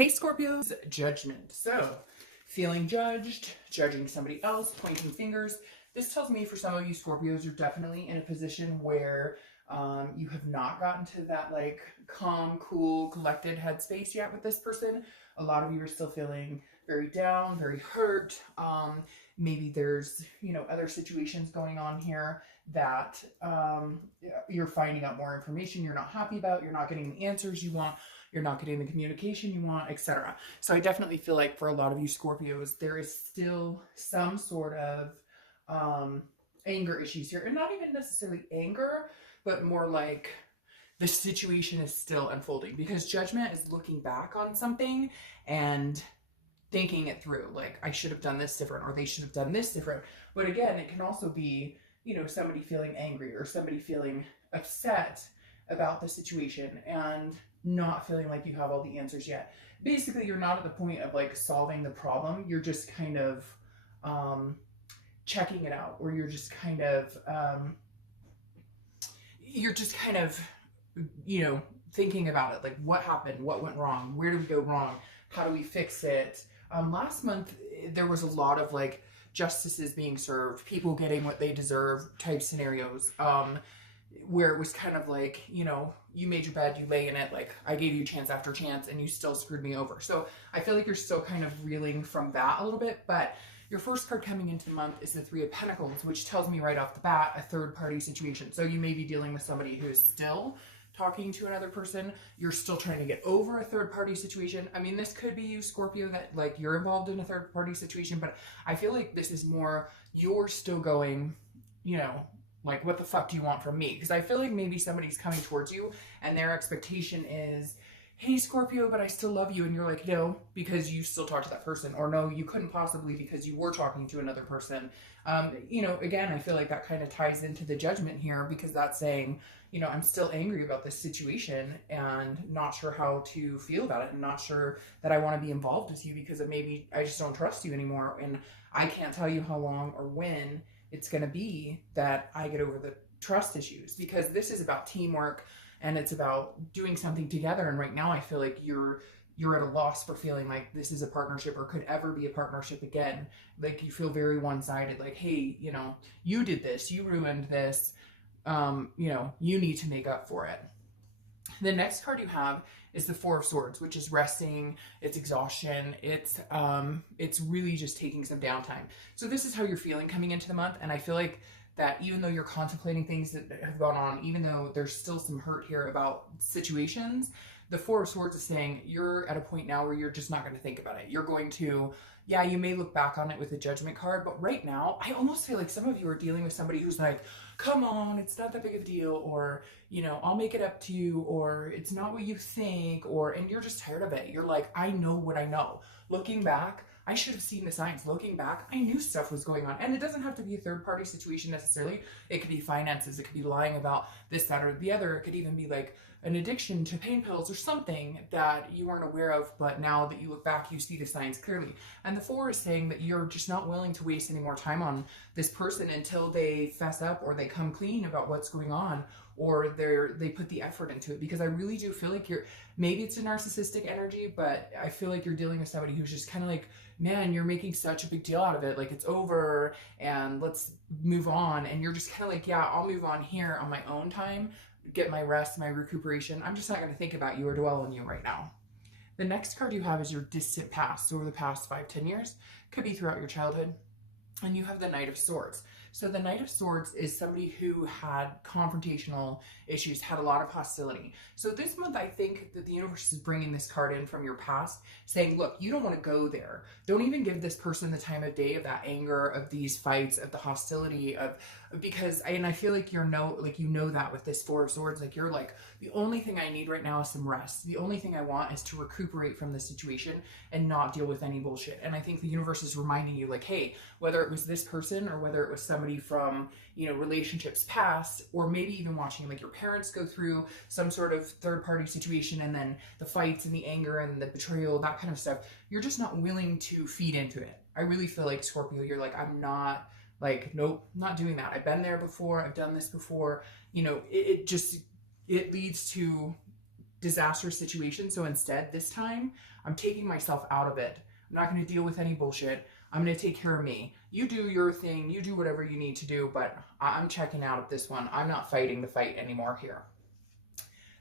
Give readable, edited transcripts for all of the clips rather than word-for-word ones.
Hey Scorpios, judgment. So, feeling judged, judging somebody else, pointing fingers. This tells me for some of you Scorpios, you're definitely in a position where you have not gotten to that like calm, cool, collected headspace yet with this person. A lot of you are still feeling very down, very hurt. Maybe there's, other situations going on here that you're finding out more information you're not happy about, you're not getting the answers you want, you're not getting the communication you want, etc. So I definitely feel like for a lot of you Scorpios, there is still some sort of anger issues here. And not even necessarily anger, but more like the situation is still unfolding, because judgment is looking back on something and thinking it through. Like, I should have done this different, or they should have done this different. But again, it can also be, somebody feeling angry or somebody feeling upset about the situation and not feeling like you have all the answers yet. Basically, you're not at the point of like solving the problem. You're just kind of checking it out, or you're just kind of thinking about it. Like, what happened? What went wrong? Where did we go wrong? How do we fix it? Last month, there was a lot of like justices being served, people getting what they deserve type scenarios, where it was kind of like, you made your bed, you lay in it, like, I gave you chance after chance and you still screwed me over. So I feel like you're still kind of reeling from that a little bit. But your first card coming into the month is the Three of Pentacles, which tells me right off the bat a third party situation. So you may be dealing with somebody who is still talking to another person. You're still trying to get over a third party situation. I mean, this could be you, Scorpio, that like you're involved in a third party situation, but I feel like this is more you're still going, like, what the fuck do you want from me? Because I feel like maybe somebody's coming towards you and their expectation is, hey Scorpio, but I still love you. And you're like, no, because you still talk to that person. Or no, you couldn't possibly because you were talking to another person. Again, I feel like that kind of ties into the judgment here, because that's saying, I'm still angry about this situation and not sure how to feel about it, and not sure that I want to be involved with you because maybe I just don't trust you anymore. And I can't tell you how long or when it's going to be that I get over the trust issues, because this is about teamwork and it's about doing something together. And right now I feel like you're at a loss for feeling like this is a partnership or could ever be a partnership again. Like, you feel very one-sided, like, hey, you did this, you ruined this, you need to make up for it. The next card you have is the Four of Swords, which is resting, it's exhaustion, it's really just taking some downtime. So this is how you're feeling coming into the month. And I feel like that even though you're contemplating things that have gone on, even though there's still some hurt here about situations, the Four of Swords is saying you're at a point now where you're just not going to think about it. You're going to, yeah, you may look back on it with a judgment card, but right now, I almost feel like some of you are dealing with somebody who's like, come on, it's not that big of a deal, or, I'll make it up to you, or it's not what you think, and you're just tired of it. You're like, I know what I know. Looking back, I should have seen the signs. Looking back, I knew stuff was going on. And it doesn't have to be a third party situation necessarily. It could be finances. It could be lying about this, that, or the other. It could even be like an addiction to pain pills or something that you weren't aware of, but now that you look back, you see the signs clearly. And the Four is saying that you're just not willing to waste any more time on this person until they fess up or they come clean about what's going on, or they put the effort into it. Because I really do feel like maybe it's a narcissistic energy, but I feel like you're dealing with somebody who's just kind of like, man, you're making such a big deal out of it. Like, it's over and let's move on. And you're just kind of like, yeah, I'll move on here on my own time, get my rest, my recuperation. I'm just not going to think about you or dwell on you right now. The next card you have is your distant past. So over the past 5-10 years, could be throughout your childhood. And you have the Knight of Swords. So the Knight of Swords is somebody who had confrontational issues, had a lot of hostility. So this month, I think that the universe is bringing this card in from your past, saying, look, you don't want to go there. Don't even give this person the time of day of that anger, of these fights, of the hostility, and I feel like you know that with this Four of Swords, like, you're like, the only thing I need right now is some rest. The only thing I want is to recuperate from the situation and not deal with any bullshit. And I think the universe is reminding you, like, hey, whether it was this person or whether it was somebody from, relationships past, or maybe even watching like your parents go through some sort of third party situation, and then the fights and the anger and the betrayal, that kind of stuff, you're just not willing to feed into it. I really feel like, Scorpio, you're like, I'm not, like, nope, not doing that. I've been there before. I've done this before. It leads to disastrous situation. So instead, this time, I'm taking myself out of it. I'm not going to deal with any bullshit. I'm going to take care of me. You do your thing. You do whatever you need to do, but I'm checking out of this one. I'm not fighting the fight anymore here.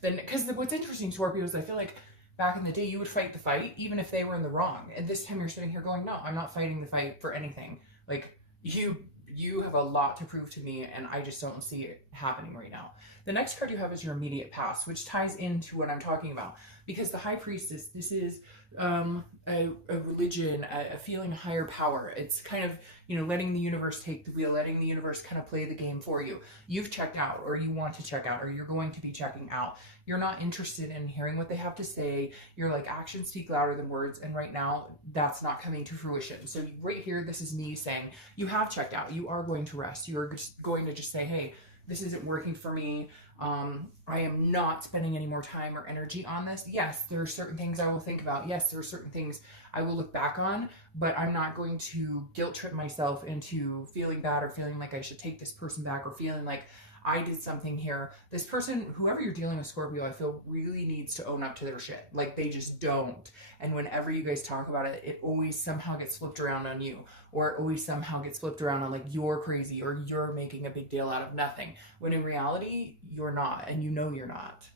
Then, because what's interesting, Scorpio, is I feel like back in the day, you would fight the fight, even if they were in the wrong. And this time you're sitting here going, no, I'm not fighting the fight for anything. Like, you have a lot to prove to me, and I just don't see it happening right now. The next card you have is your immediate past, which ties into what I'm talking about. Because the High Priestess, this is a religion, a feeling of higher power. It's kind of, you know, letting the universe take the wheel, letting the universe kind of play the game for you. You've checked out, or you want to check out, or you're going to be checking out. You're not interested in hearing what they have to say. You're like, actions speak louder than words, and right now, that's not coming to fruition. So right here, this is me saying, you have checked out. You are going to rest. You are just going to just say, hey, this isn't working for me. I am not spending any more time or energy on this. Yes, there are certain things I will think about. Yes, there are certain things I will look back on, but I'm not going to guilt trip myself into feeling bad or feeling like I should take this person back or feeling like I did something here. This person, whoever you're dealing with, Scorpio, I feel really needs to own up to their shit. Like, they just don't. And whenever you guys talk about it, it always somehow gets flipped around on you. Or it always somehow gets flipped around on, like, you're crazy or you're making a big deal out of nothing. When in reality, you're not. And you know you're not.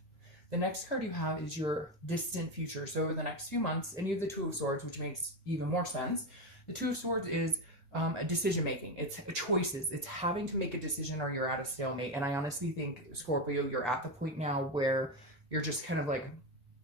The next card you have is your distant future. So over the next few months, and you have the Two of Swords, which makes even more sense. The Two of Swords is a decision making. It's choices. It's having to make a decision or you're at a stalemate. And I honestly think, Scorpio, you're at the point now where you're just kind of like,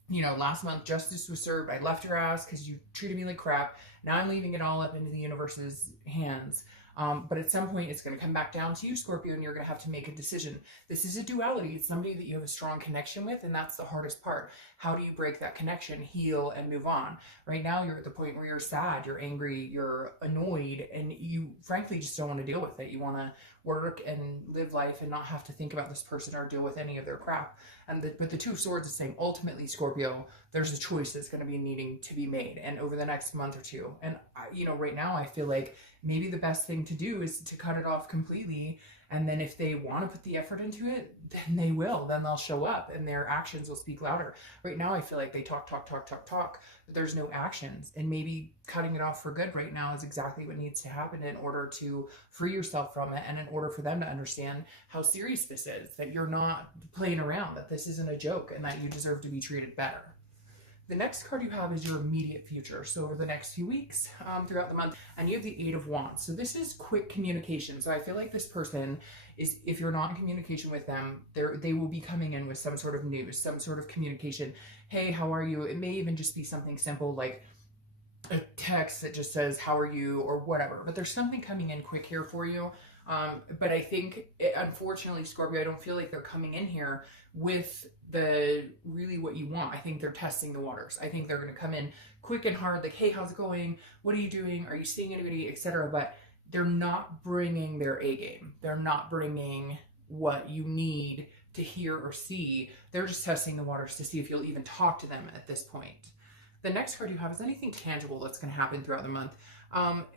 you know, last month justice was served. I left your ass because you treated me like crap. Now I'm leaving it all up into the universe's hands. But at some point, it's going to come back down to you, Scorpio, and you're going to have to make a decision. This is a duality. It's somebody that you have a strong connection with, and that's the hardest part. How do you break that connection, heal, and move on? Right now, you're at the point where you're sad, you're angry, you're annoyed, and you frankly just don't want to deal with it. You want to work and live life and not have to think about this person or deal with any of their crap. But the Two of Swords is saying, ultimately, Scorpio, there's a choice that's going to be needing to be made, and over the next month or two. And you know, right now, I feel like maybe the best thing to do is to cut it off completely. And then if they want to put the effort into it, then they will. Then they'll show up and their actions will speak louder. Right now, I feel like they talk, but there's no actions. And maybe cutting it off for good right now is exactly what needs to happen in order to free yourself from it, and in order for them to understand how serious this is, that you're not playing around, that this isn't a joke, and that you deserve to be treated better. The next card you have is your immediate future. So over the next few weeks, throughout the month, and you have the Eight of Wands. So this is quick communication. So I feel like this person is, if you're not in communication with them, they will be coming in with some sort of news, some sort of communication. Hey, how are you? It may even just be something simple like a text that just says, how are you, or whatever. But there's something coming in quick here for you. But I think, unfortunately, Scorpio, I don't feel like they're coming in here with really what you want. I think they're testing the waters. I think they're going to come in quick and hard, like, hey, how's it going? What are you doing? Are you seeing anybody, etc. But they're not bringing their A game. They're not bringing what you need to hear or see. They're just testing the waters to see if you'll even talk to them at this point. The next card you have is anything tangible that's going to happen throughout the month.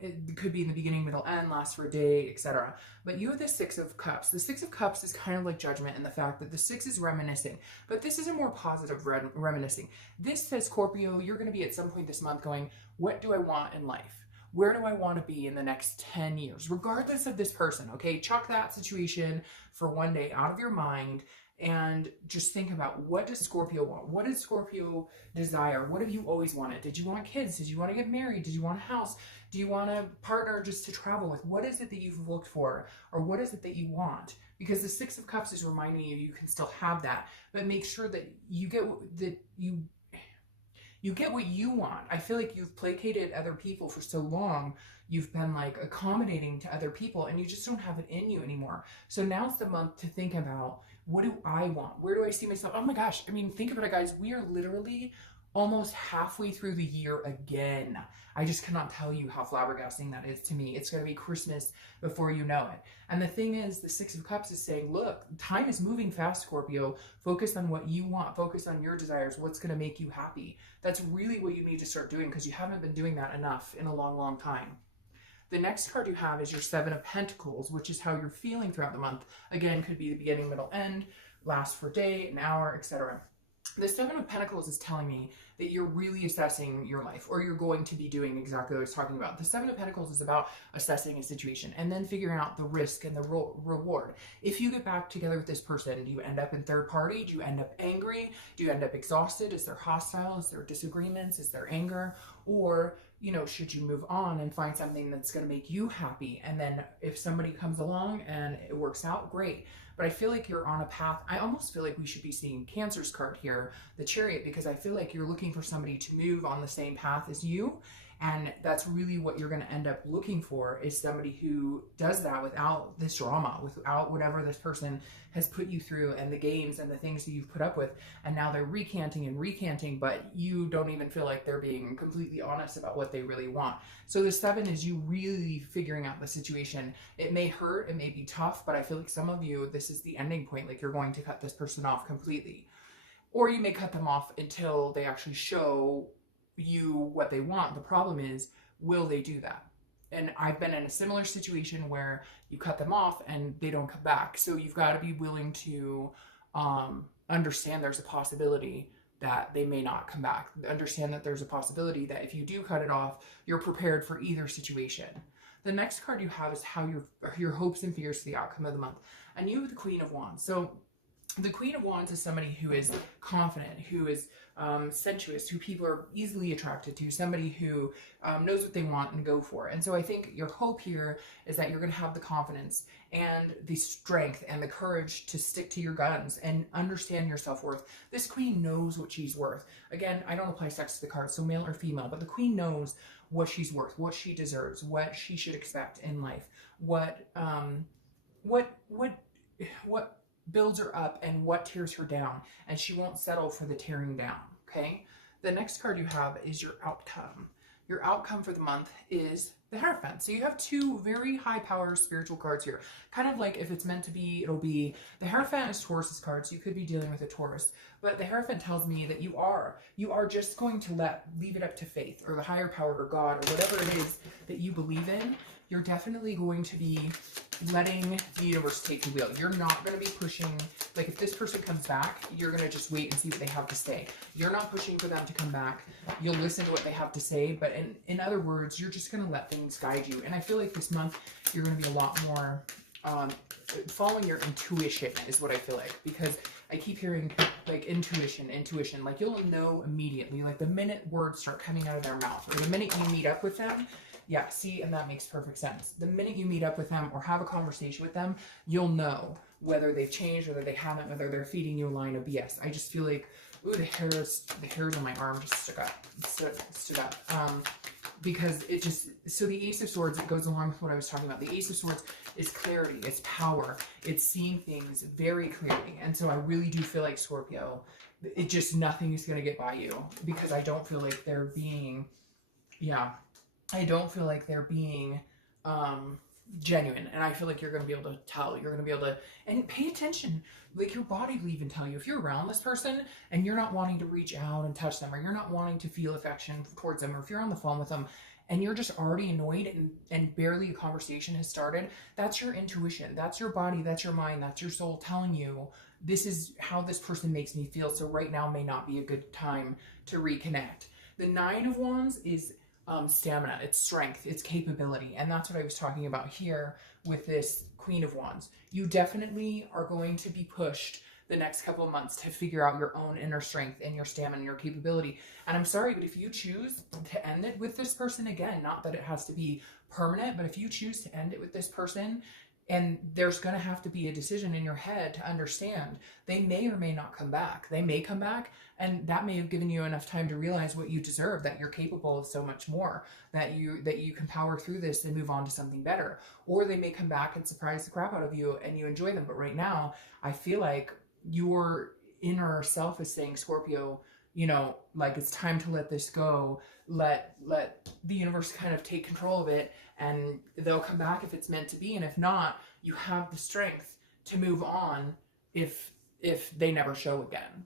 It could be in the beginning, middle, end, last for a day, etc. But you have the Six of Cups. The Six of Cups is kind of like Judgment in the fact that the Six is reminiscing, but this is a more positive reminiscing. This says, Scorpio, you're going to be at some point this month going, what do I want in life? Where do I want to be in the next 10 years? Regardless of this person, okay? Chuck that situation for one day out of your mind and just think about, what does Scorpio want? What does Scorpio desire? What have you always wanted? Did you want kids? Did you want to get married? Did you want a house? Do you want a partner just to travel with? What is it that you've looked for? Or what is it that you want? Because the Six of Cups is reminding you you can still have that, but make sure that you get what you want. I feel like you've placated other people for so long. You've been like accommodating to other people and you just don't have it in you anymore. So now's the month to think about, what do I want? Where do I see myself? Oh my gosh. I mean, think about it, guys. We are literally almost halfway through the year again. I just cannot tell you how flabbergasting that is to me. It's going to be Christmas before you know it. And the thing is, the Six of Cups is saying, look, time is moving fast, Scorpio. Focus on what you want. Focus on your desires. What's going to make you happy. That's really what you need to start doing, because you haven't been doing that enough in a long, long time. The next card you have is your Seven of Pentacles, which is how you're feeling throughout the month. Again, could be the beginning, middle, end, last for a day, an hour, etc. The Seven of Pentacles is telling me that you're really assessing your life, or you're going to be doing exactly what I was talking about. The Seven of Pentacles is about assessing a situation and then figuring out the risk and the reward. If you get back together with this person, do you end up in third party? Do you end up angry? Do you end up exhausted? Is there hostile? Is there disagreements? Is there anger? Or, you know, should you move on and find something that's going to make you happy? And then if somebody comes along and it works out, great. But I feel like you're on a path. I almost feel like we should be seeing Cancer's card here, the Chariot, because I feel like you're looking for somebody to move on the same path as you. And that's really what you're going to end up looking for, is somebody who does that without this drama, without whatever this person has put you through and the games and the things that you've put up with. And now they're recanting and recanting, but you don't even feel like they're being completely honest about what they really want. So the 7 is you really figuring out the situation. It may hurt, it may be tough, but I feel like some of you, this is the ending point. Like, you're going to cut this person off completely. Or you may cut them off until they actually show you what they want. The problem is, will they do that? And I've been in a similar situation where you cut them off and they don't come back. So you've got to be willing to understand there's a possibility that they may not come back. Understand that there's a possibility that if you do cut it off, you're prepared for either situation. The next card you have is how your hopes and fears for the outcome of the month. And you have the Queen of Wands. So the Queen of Wands is somebody who is confident, who is sensuous, who people are easily attracted to, somebody who knows what they want and go for. And so I think your hope here is that you're going to have the confidence and the strength and the courage to stick to your guns and understand your self-worth. This Queen knows what she's worth. Again, I don't apply sex to the card, so male or female, but the Queen knows what she's worth, what she deserves, what she should expect in life, what builds her up and what tears her down, and she won't settle for the tearing down. Okay, the next card you have is your outcome. Your outcome for the month is the Hierophant. So you have two very high power spiritual cards here. Kind of like, if it's meant to be, it'll be. The Hierophant is Taurus's card, so you could be dealing with a Taurus. But the Hierophant tells me that you are just going to leave it up to faith or the higher power or God or whatever it is that you believe in. You're definitely going to be letting the universe take the wheel. You're not going to be pushing. Like, if this person comes back, you're going to just wait and see what they have to say. You're not pushing for them to come back. You'll listen to what they have to say, but in other words, you're just going to let things guide you. And I feel like this month you're going to be a lot more following your intuition is what I feel like, because I keep hearing like intuition, like you'll know immediately, like the minute words start coming out of their mouth, or the minute you meet up with them. Yeah, see, and that makes perfect sense. The minute you meet up with them or have a conversation with them, you'll know whether they've changed, whether they haven't, whether they're feeding you a line of BS. I just feel like, ooh, the hairs on my arm just stood up. Because it just, so the Ace of Swords, it goes along with what I was talking about. The Ace of Swords is clarity, it's power, it's seeing things very clearly. And so I really do feel like, Scorpio, it just, nothing is going to get by you, because I don't feel like they're being, I don't feel like they're being genuine. And I feel like you're going to be able to tell. You're going to be able to, and pay attention. Like, your body will even tell you. If you're around this person and you're not wanting to reach out and touch them, or you're not wanting to feel affection towards them, or if you're on the phone with them and you're just already annoyed and barely a conversation has started, that's your intuition. That's your body. That's your mind. That's your soul telling you, this is how this person makes me feel. So right now may not be a good time to reconnect. The Nine of Wands is stamina, it's strength, it's capability. And that's what I was talking about here with this Queen of Wands. You definitely are going to be pushed the next couple of months to figure out your own inner strength and your stamina and your capability. And I'm sorry, but if you choose to end it with this person, again, not that it has to be permanent, but if you choose to end it with this person, and there's going to have to be a decision in your head to understand, they may or may not come back. They may come back, and that may have given you enough time to realize what you deserve, that you're capable of so much more, that you can power through this and move on to something better. Or they may come back and surprise the crap out of you and you enjoy them. But right now, I feel like your inner self is saying, Scorpio, you know, like, it's time to let this go. Let the universe kind of take control of it, and they'll come back if it's meant to be. And if not, you have the strength to move on if they never show again.